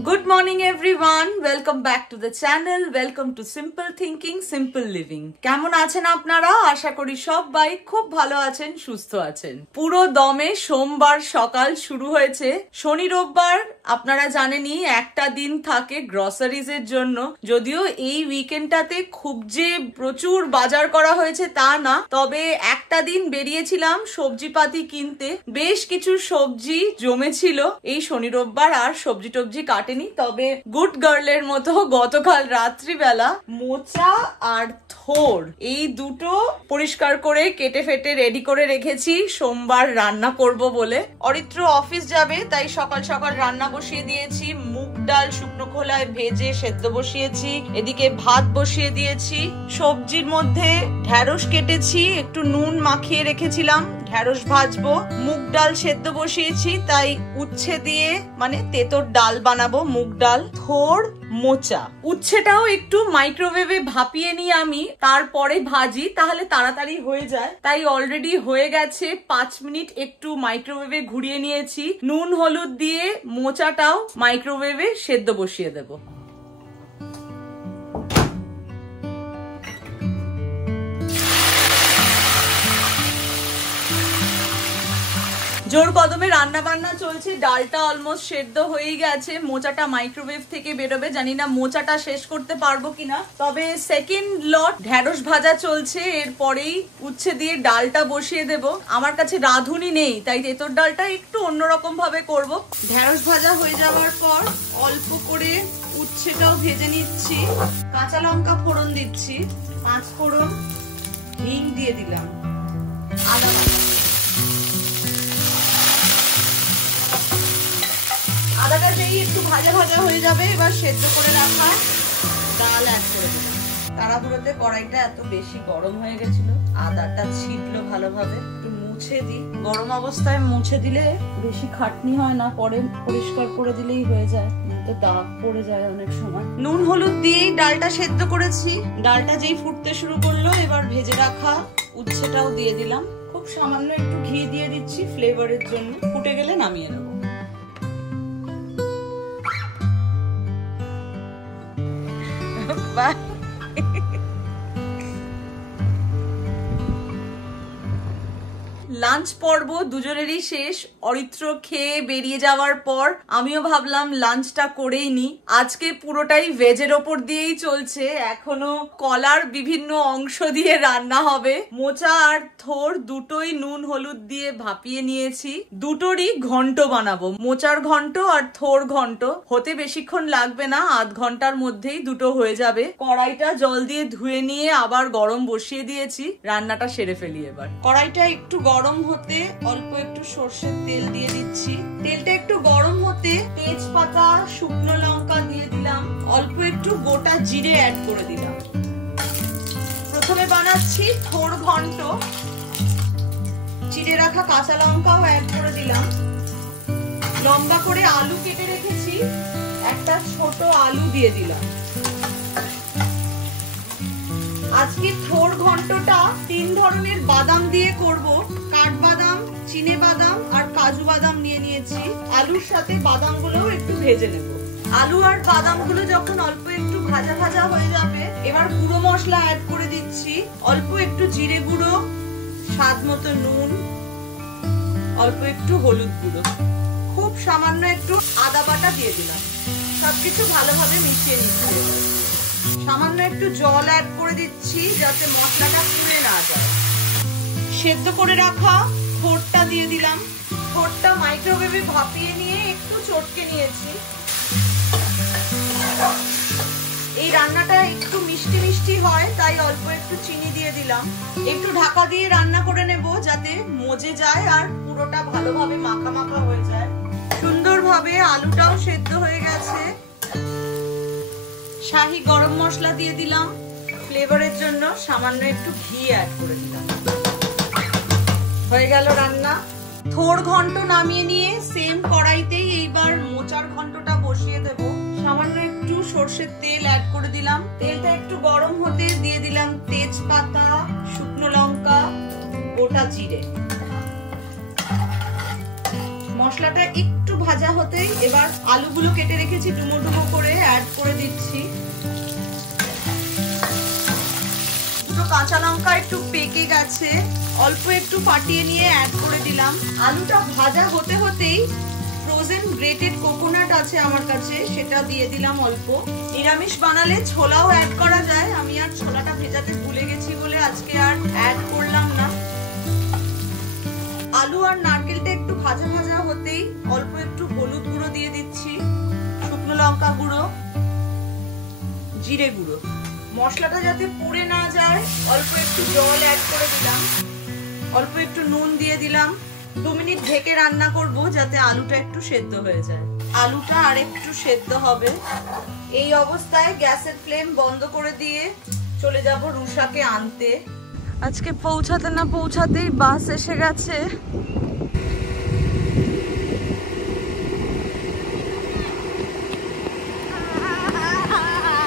Good morning everyone, welcome back to the channel, welcome to Simple Thinking, Simple Living. কেমন আছেন আপনারা? আশা করি সবাই খুব ভালো আছেন, সুস্থ আছেন। পুরো দমে সোমবার সকাল শুরু হয়েছে। শনি রোববার আপনারা জানেনই একটা দিন থাকে গ্রসারিজ এর জন্য। যদিও এই উইকেন্ডটাতে খুব যে প্রচুর বাজার করা হয়েছে তা না, তবে একটা দিন বেরিয়েছিলাম সবজিপাতি কিনতে। বেশ কিছু সবজি জমেছিল এই শনি রোববার, আর সবজি টবজি কাটেনি। তবে গুড গার্লের মতো গতকাল রাত্রিবেলা মোচা আর থোর এই দুটো পরিষ্কার করে কেটে ফেটে রেডি করে রেখেছি সোমবার রান্না করব বলে। অরিত্র অফিস যাবে তাই সকাল সকাল রান্না বসিয়ে দিয়েছি। মুগ ডাল শুকনো খোলায় ভেজে সেদ্ধ বসিয়েছি, এদিকে ভাত বসিয়ে দিয়েছি। সবজির মধ্যে ঢ্যাঁড়স কেটেছি, একটু নুন মাখিয়ে রেখেছিলাম, ঢ্যাঁড়স ভাজবো। মুগ ডাল সেদ্ধ বসিয়েছি, তাই উচ্ছে দিয়ে মানে তেঁতোর ডাল বানাবো। মুগ ডাল, থোর, মোচা। উচ্ছেটাও একটু মাইক্রোওয়েভে ভাপিয়ে নিয়ে আমি তারপরে ভাজি, তাহলে তাড়াতাড়ি হয়ে যায়। তাই অলরেডি হয়ে গেছে, 5 মিনিট একটু মাইক্রোওয়েভে ঘুরিয়ে নিয়েছি। নুন হলুদ দিয়ে মোচাটাও মাইক্রোওয়েভে সেদ্ধ বসিয়ে দেবো। জোর কদমে রান্না বান্না চলছে। ডালটা অলমোস্ট সেদ্ধ হয়ে গেছে, মোচাটা মাইক্রোওয়েভ থেকে বেরোবে। জানি না মোচাটা শেষ করতে পারবো কিনা। তবে সেকেন্ড লট ঢ্যাঁড়স ভাজা চলছে, এরপরেই উচ্ছে দিয়ে ডালটা বসিয়ে দেব। আমার কাছে রাঁধুনি নেই, তাই তেঁতোর ডালটা একটু অন্যরকম ভাবে করব। ঢ্যাঁড়স ভাজা হয়ে যাওয়ার পর অল্প করে উচ্ছেটাও ভেজে নিচ্ছি। কাঁচা লঙ্কা ফোড়ন দিচ্ছি, 5 ফোড়ন, হিং দিয়ে দিলাম, আদা বাটা। আদাটা যেই একটু ভাজা ভাজা হয়ে যাবে, এবার সেদ্ধ করে রাখা ডাল অ্যাড করে দিলাম। তাড়াহুড়োতে কড়াইটা এত বেশি গরম হয়ে গেছিল, আদাটা ছিটলো ভালোভাবে। একটু মুছে দিই, গরম অবস্থায় মুছে দিলে বেশি খাটনি হয় না, পরে পরিষ্কার করে দিলেই হয়ে যায়, তো দাগ পড়ে যায় অনেক সময়। নুন হলুদ দিয়েই ডালটা সেদ্ধ করেছি। ডালটা যেই ফুটতে শুরু করলো, এবার ভেজে রাখা উচ্ছেটাও দিয়ে দিলাম। খুব সামান্য একটু ঘি দিয়ে দিচ্ছি ফ্লেভারের জন্য। ফুটে গেলে নামিয়ে নেবো। Bye. লাঞ্চ পর্ব দুজনেরই শেষ। অরিত্র খেয়ে বেরিয়ে যাওয়ার পর আমিও ভাবলাম লাঞ্চটা করেই নি। আজকে পুরোটাই ভেজের ওপর দিয়েই চলছে। এখনো কলার বিভিন্ন অংশ দিয়ে রান্না হবে। মোচা আর থোর দুটোই নুন হলুদ দিয়ে ভাপিয়ে নিয়েছি। দুটোরই ঘন্ট বানাবো, মোচার ঘন্ট আর থোর ঘন্ট। হতে বেশিক্ষণ লাগবে না, আধ ঘন্টার মধ্যেই দুটো হয়ে যাবে। কড়াইটা জল দিয়ে ধুয়ে নিয়ে আবার গরম বসিয়ে দিয়েছি। রান্নাটা সেরে ফেলি এবার। কড়াইটা একটু গরম হতে অল্প একটু সরষের তেল দিয়ে দিচ্ছি। তেলটা একটু গরম হতে তেজপাতা, শুকনো লঙ্কা দিয়ে দিলাম, অল্প একটু গোটা জিরে অ্যাড করে দিলাম। প্রথমে বানাচ্ছি থোর ঘন্ট। চিড়ে রাখা কাঁচা লঙ্কাও অ্যাড করে দিলাম। লম্বা করে আলু কেটে রেখেছি, একটা ছোট আলু দিয়ে দিলাম। আজকে থোর ঘন্টটা 3 ধরনের বাদাম দিয়ে করব। কাঠবাদাম, চিনে বাদাম আর কাজু বাদাম নিয়ে নিয়েছি। আলুর সাথে বাদামগুলোও একটু ভেজে নেব। আলু আর বাদামগুলো যখন অল্প একটু ভাজা ভাজা হয়ে যাবে, এবার গুঁড়ো মশলা অ্যাড করে দিচ্ছি। অল্প একটু জিরে গুঁড়ো, স্বাদ মতো নুন, অল্প একটু হলুদ গুঁড়ো, খুব সামান্য একটু আদা বাটা দিয়ে দিলাম। সবকিছু ভালোভাবে মিশিয়ে নিচ্ছি। সামান্য একটু জল অ্যাড করে দিচ্ছি যাতে মশলাটা পুড়ে না যায়। সেদ্ধ করে রাখা থোরটা দিয়ে দিলাম। থোরটা মাইক্রোওয়েভে ভাপিয়ে নিয়ে একটু চটকে নিয়েছি। এই রান্নাটা একটু মিষ্টি মিষ্টি হয়, তাই অল্প একটু চিনি দিয়ে দিলাম। একটু ঢাকা দিয়ে রান্না করে নেব যাতে মজে যায় আর পুরোটা ভালোভাবে মাখা মাখা হয়ে যায়। সুন্দরভাবে আলুটাও সেদ্ধ হয়ে গেছে। শাহি গরম মশলা দিয়ে দিলাম। ফ্লেভারের জন্য সামান্য একটু ঘি অ্যাড করে দিলাম। হয়ে গেল রান্না। থোর ঘন্ট নামিয়ে নিয়ে সেম কড়াইতেই এইবার মোচার ঘন্টটা বসিয়ে দেব। সামান্য একটু সরষের তেল অ্যাড করে দিলাম। তেলটা একটু গরম হতে দিয়ে দিলাম তেজপাতা, শুকনো লঙ্কা, গোটা জিরে। মশলাটা একটু ভাজা হতেই এবার আলুগুলো কেটে রেখেছি ডুমো ডুমো করে অ্যাড করে দিচ্ছি। দুটো কাঁচা লঙ্কা একটু পেকে গেছে, অল্প একটু ফাটিয়ে নিয়ে অ্যাড করে দিলাম। আলুটা ভাজা হতে হতেই ফ্রোজেন গ্রেটেড কোকোনাট আছে আমার কাছে, সেটা দিয়ে দিলাম অল্প। নিরামিষ বানালে ছোলাও অ্যাড করা যায়, আমি আর ছোলাটা ভেজাতে ভুলে গেছি বলে আজকে আর অ্যাড করলাম না। আলু আর নারকেলটা একটু ভাজা ভাজা হতেই অল্প একটু হলুদ গুঁড়ো দিয়ে দিচ্ছি, শুকনো লঙ্কা গুঁড়ো, জিরে গুঁড়ো। মশলাটা যাতে পুড়ে না যায় অল্প একটু জল অ্যাড করে দিলাম, অল্প একটু নুন দিয়ে দিলাম। 2 মিনিট ঢেকে রান্না করব যাতে আলুটা একটু সেদ্ধ হয়ে যায়। আলুটা আর একটু সেদ্ধ হবে। এই অবস্থায় গ্যাসের ফ্লেম বন্ধ করে দিয়ে চলে যাব রুষাকে আনতে। আজকে পৌঁছাতে না পৌঁছাতেই বাস এসে গেছে।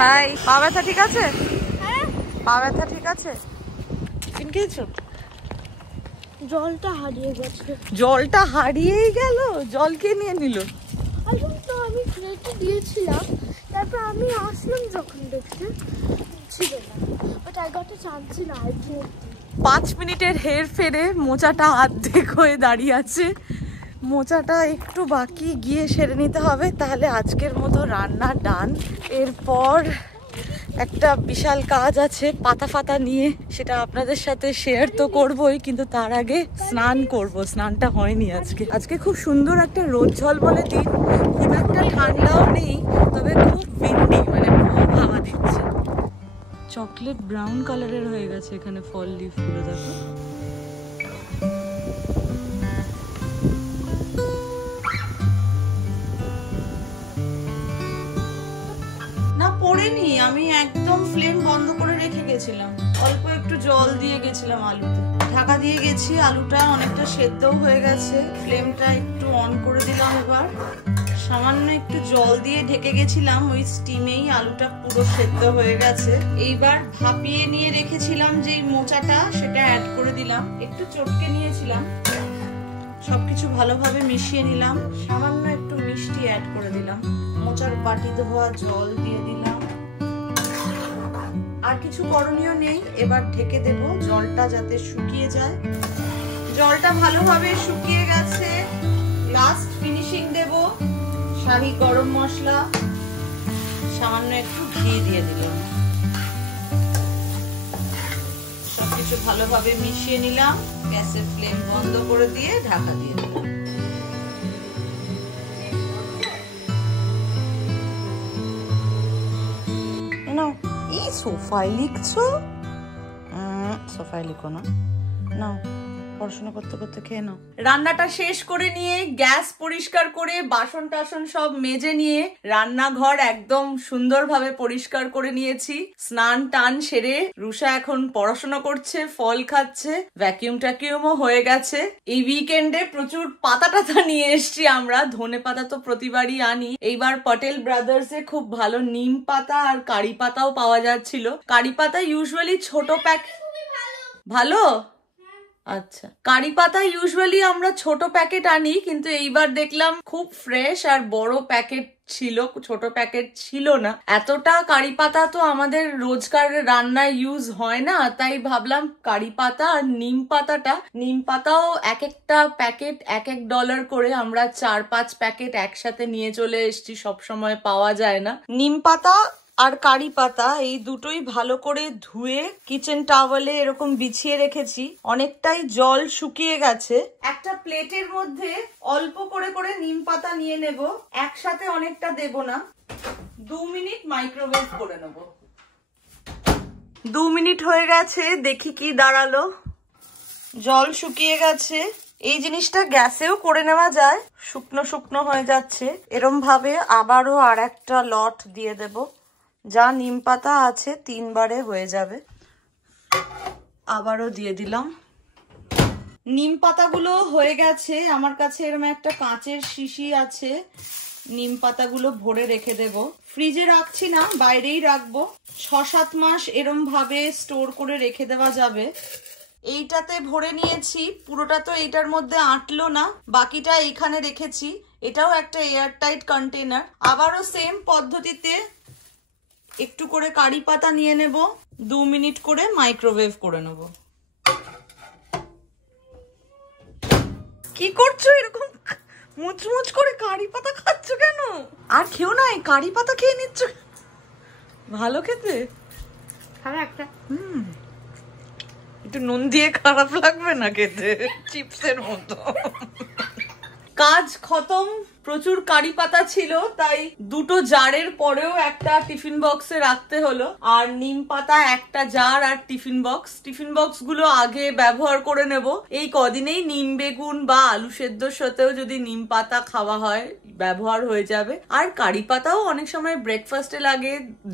হাই, পা ব্যথা ঠিক আছে? পা ব্যথা ঠিক আছে? টিফিন খেয়েছো? জলটা হারিয়ে গেছে। জলটা হারিয়েই গেল? জল কে নিয়ে নিল? তো আমি রেখে দিয়েছিলাম, তারপর আমি আসলাম যখন দেখতে ছিল না, but I got a chance in iPhone. 5 মিনিটের হের ফেরে মোচাটা অর্ধেক হয়ে দাঁড়িয়ে আছে। মোচাটা একটু বাকি, গিয়ে সেরে নিতে হবে, তাহলে আজকের মতো রান্না ডান। এরপর একটা বিশাল কাজ আছে পাতা ফাতা নিয়ে, সেটা আপনাদের সাথে শেয়ার তো করবই, কিন্তু তার আগে স্নান করব। স্নানটা হয়নি আজকে। আজকে খুব সুন্দর একটা রোদ ঝলমলে দিন, খুব একটা ঠান্ডাও নেই, তবে খুব উইন্ডি, মানে খুব হাওয়া দিচ্ছে। চকলেট ব্রাউন কালারের হয়ে গেছে এখানে ফল লিফ গুলো, দেখো। না পড়েনি, আমি একদম ফ্লেম বন্ধ করে রেখে গেছিলাম, অল্প একটু জল দিয়ে গেছিলাম আলুতে, ঢাকা দিয়ে গেছি। আলুটা অনেকটা সেদ্ধও হয়ে গেছে, ফ্লেমটা একটু অন করে দিলাম। এবার সামান্য একটু জল দিয়ে ঢেকে গেছিলাম, ওই স্টিমেই আলুটা পুরো সেদ্ধ হয়ে গেছে। এইবার ভাপিয়ে নিয়ে রেখেছিলাম যেই মোচাটা, সেটা অ্যাড করে দিলাম, একটু চটকে নিয়েছিলাম। সবকিছু ভালোভাবে মিশিয়ে নিলাম, সামান্য একটু মিষ্টি অ্যাড করে দিলাম, মোচার বাটি ধোয়া জল দিয়ে দিলাম। আর কিছু করণীয় নেই, এবার ঢেকে দেব জলটা যাতে শুকিয়ে যায়। জলটা ভালোভাবে শুকিয়ে গেছে, লাস্ট ফিনিশিং দেব শাহি গরম মশলা, সামান্য একটু ঘি দিয়ে দিলাম। সবকিছু ভালোভাবে মিশিয়ে নিলাম, গ্যাসের ফ্লেম বন্ধ করে দিয়ে ঢাকা দিয়ে দিলাম। এই সোফায় লিখছো? সোফায় লিখো না, নাও পড়াশোনা করতে করতে খেয়ে নাও। রান্নাটা শেষ করে নিয়ে গ্যাস পরিষ্কার করে বাসন টাসন সব মেজে নিয়ে রান্নাঘর একদম সুন্দরভাবে পরিষ্কার করে নিয়েছি। স্নান টান সেরে রুষা এখন পড়াশোনা করছে, ফল খাচ্ছে, ভ্যাকিউম ট্যাকিউমও হয়ে গেছে। এই উইকেন্ডে প্রচুর পাতা টাতা নিয়ে এসছি আমরা, ধনে পাতা তো প্রতিবারই আনি। এইবার পটেল ব্রাদার্সে খুব ভালো নিম পাতা আর কারি পাতাও পাওয়া যাচ্ছিল। কারি পাতা ইউজুয়ালি ছোট প্যাক, ভালো? আচ্ছা, কারি পাতা ইউজুয়ালি আমরা ছোট প্যাকেট আনি, কিন্তু এইবার দেখলাম খুব ফ্রেশ আর বড় প্যাকেট ছিল, ছোট প্যাকেট ছিল না। এতটা কারি পাতা তো আমাদের রোজকার রান্নায় ইউজ হয় না, তাই ভাবলাম কারি পাতা আর নিম পাতাটা, নিম পাতাও এক একটা প্যাকেট $1 করে, আমরা 4-5 প্যাকেট একসাথে নিয়ে চলে এসেছি, সবসময় পাওয়া যায় না। নিম পাতা আর কারি পাতা এই দুটোই ভালো করে ধুয়ে কিচেন টাওয়েলে এরকম বিছিয়ে রেখেছি, অনেকটাই জল শুকিয়ে গেছে। একটা প্লেটের মধ্যে অল্প করে করে নিম পাতা নিয়ে নেব, একসাথে অনেকটা দেব না। 2 মিনিট মাইক্রোওয়েভ করে নেব। 2 মিনিট হয়ে গেছে, দেখি কি দাঁড়ালো। জল শুকিয়ে গেছে। এই জিনিসটা গ্যাসেও করে নেওয়া যায়, শুকনো শুকনো হয়ে যাচ্ছে। এরম ভাবে আবারও আর একটা লট দিয়ে দেব, যা নিম পাতা আছে 3 বারে হয়ে যাবে। আবারও দিয়ে দিলাম। নিম পাতাগুলো হয়ে গেছে, আমার কাছে এরকম একটা কাঁচের শিশি আছে, নিম পাতাগুলো ভরে রেখে দেব। ফ্রিজে রাখছি না, বাইরেই রাখবো। 6-7 মাস এরম ভাবে স্টোর করে রেখে দেওয়া যাবে। এইটাতে ভরে নিয়েছি, পুরোটা তো এইটার মধ্যে আটলো না, বাকিটা এইখানে রেখেছি। এটাও একটা এয়ার টাইট কন্টেনার। আবারও সেম পদ্ধতিতে একটু করে কারি পাতা নিয়ে নেব, 2 মিনিট করে মাইক্রোওয়েভ করে নেব। কি করছো এরকম মুচমুচ করে কারি পাতা খাচ্ছ কেন? আর খেও না, এই কারি পাতা খেয়ে নিচ্ছ। ভালো খেতে, খাবে একটা? একটু নুন দিয়ে খারাপ লাগবে না খেতে, চিপসের মতো। কাজ খতম, প্রচুর কারি পাতা ছিল তাই দুটো জারের পরেও একটা টিফিন বক্সে রাখতে হলো। আর নিম পাতা একটা জার আর টিফিন বক্স গুলো আগে ব্যবহার করে নেব। এই কদিনেই নিম বেগুন বা আলু সেদ্ধর সাথেও যদি নিম পাতা খাওয়া হয় ব্যবহার হয়ে যাবে। আর কারি পাতাও অনেক সময় ব্রেকফাস্টে লাগে,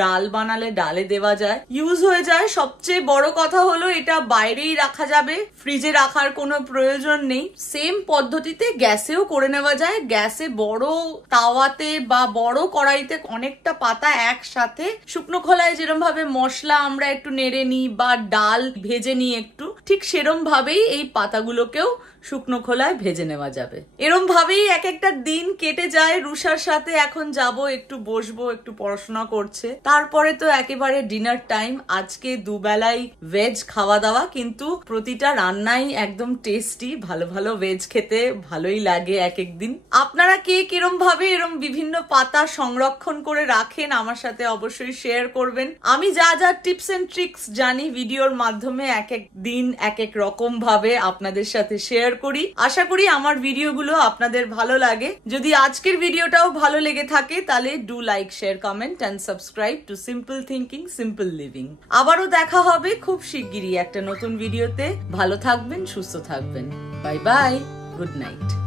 ডাল বানালে ডালে দেওয়া যায়, ইউজ হয়ে যায়। সবচেয়ে বড় কথা হলো এটা বাইরেই রাখা যাবে, ফ্রিজে রাখার কোনো প্রয়োজন নেই। সেম পদ্ধতিতে গ্যাসেও করে নেওয়া যায়। গ্যাসে বড় তাওয়াতে বা বড় কড়াইতে অনেকটা পাতা একসাথে, শুকনো খোলায় যেরকম ভাবে মশলা আমরা একটু নেড়ে নিই বা ডাল ভেজে নিই একটু, ঠিক সেরম ভাবেই এই পাতাগুলোকেও শুকনো খোলায় ভেজে নেওয়া যাবে। এরম ভাবেই এক একটা দিন কেটে যায়। রুষার সাথে এখন যাব, একটু বসবো, একটু পড়াশোনা করছে। তারপরে তো একেবারে ডিনার টাইম। আজকে দুবেলাই ভেজ খাওয়া দাওয়া, কিন্তু প্রতিটা রান্নাই একদম টেস্টি। ভালো ভালো ভেজ খেতে ভালোই লাগে এক এক দিন। আপনারা কে কিরম ভাবে এরম বিভিন্ন পাতা সংরক্ষণ করে রাখেন আমার সাথে অবশ্যই শেয়ার করবেন। আমি যা যা টিপস এন্ড ট্রিক্স জানি ভিডিওর মাধ্যমে এক এক দিন এক এক রকম ভাবে আপনাদের সাথে শেয়ার করি। আশা করি আমার ভিডিওগুলো আপনাদের ভালো লাগে। যদি আজকের ভিডিওটাও ভালো লেগে থাকে তাহলে do like, share, comment and subscribe to simple thinking simple living. আবারও দেখা হবে খুব শিগগিরই একটা নতুন ভিডিওতে। ভালো থাকবেন, সুস্থ থাকবেন। Bye bye, good night.